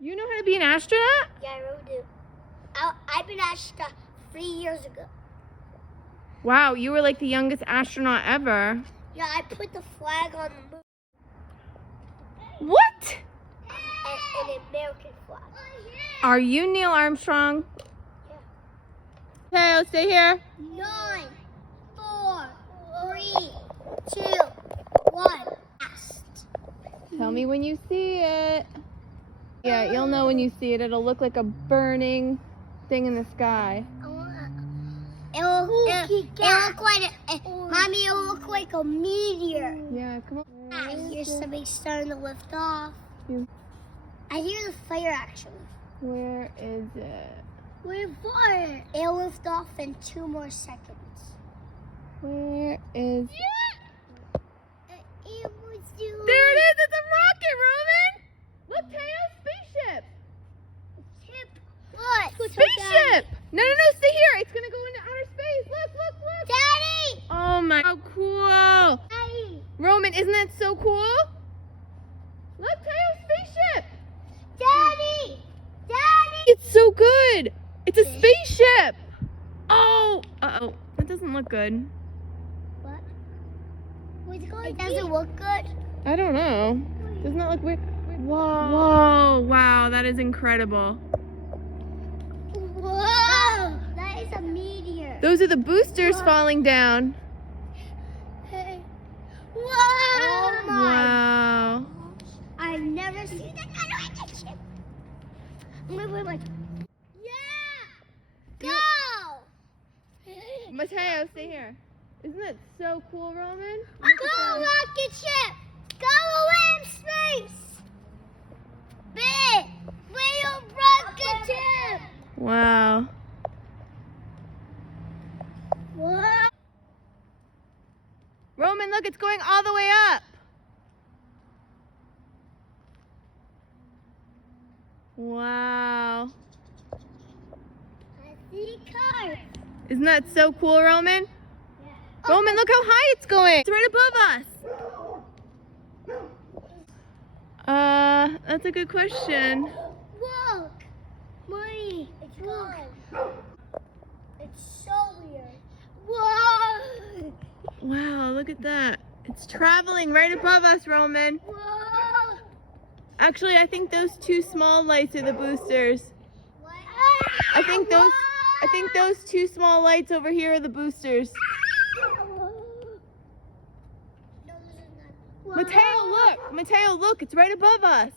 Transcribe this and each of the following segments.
You know how to be an astronaut? Yeah, I really do. I've been an astronaut 3 years ago. Wow, you were like the youngest astronaut ever. Yeah, I put the flag on the moon. What? An American flag. Are you Neil Armstrong? Yeah. Mateo, stay here. 9, 4, 3, 2, 1. Fast. Tell me when you see it. Yeah, you'll know when you see it. It'll look like a burning thing in the sky. It'll look like Mommy, it'll look like a meteor. Yeah, come on. I hear somebody starting to lift off. I hear the fire actually. Where is it? Where for? It'll lift off in 2 more seconds. Where is it? It was you. There it is! It's a rocket, Roman! Look, Teo, spaceship! Look. Spaceship! No, stay here. It's gonna go into outer space. Look. Daddy! Oh my, how cool. Daddy! Roman, isn't that so cool? Look, Teo, spaceship. Daddy! It's so good. It's a spaceship. Oh, uh-oh. That doesn't look good. What? What's it going? Does it look good? I don't know. Doesn't that look weird? Whoa, wow, that is incredible. Whoa! That is a meteor. Those are the boosters falling down. Hey. Whoa! Oh my. Wow. I've never seen that kind of rocket ship. I'm gonna put like, yeah! Go! Mateo, stay here. Isn't that so cool, Roman? Go, rocket ship! Go away in space! Big! Real rocket ship! Wow. What? Roman, look, it's going all the way up. Wow. I see cars. Isn't that so cool, Roman? Yeah. Roman, look how high it's going. It's right above us. That's a good question. Look! Mommy, it's gone. It's so weird. Whoa! Wow, look at that. It's traveling right above us, Roman. Whoa! Actually, I think those 2 small lights are the boosters. What? I think those 2 small lights over here are the boosters. No, this is not. Mateo, look! Mateo, look! It's right above us.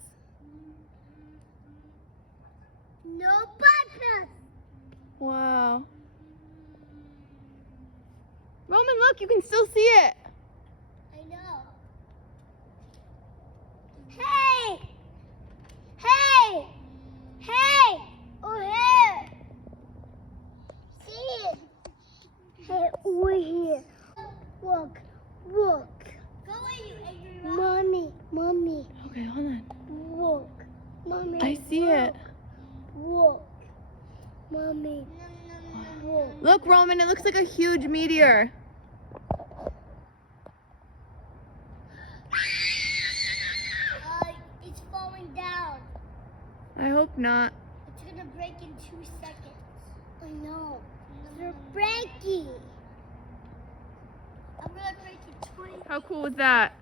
No button. Wow. Roman, look! You can still see it. I know. Hey! Hey! Hey! Over here! See it? Hey, over here. Look. Look. Go away, you angry Mommy. Okay, hold on. Look. Mommy. I see it. Look. Mommy. Look. Look, Roman, it looks like a huge meteor. It's falling down. I hope not. It's gonna break in 2 seconds. I know. They're breaking. I'm gonna break in 20. How cool was that?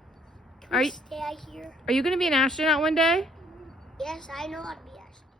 Can we stay here? Are you going to be an astronaut one day? Yes, I know how to be astronaut.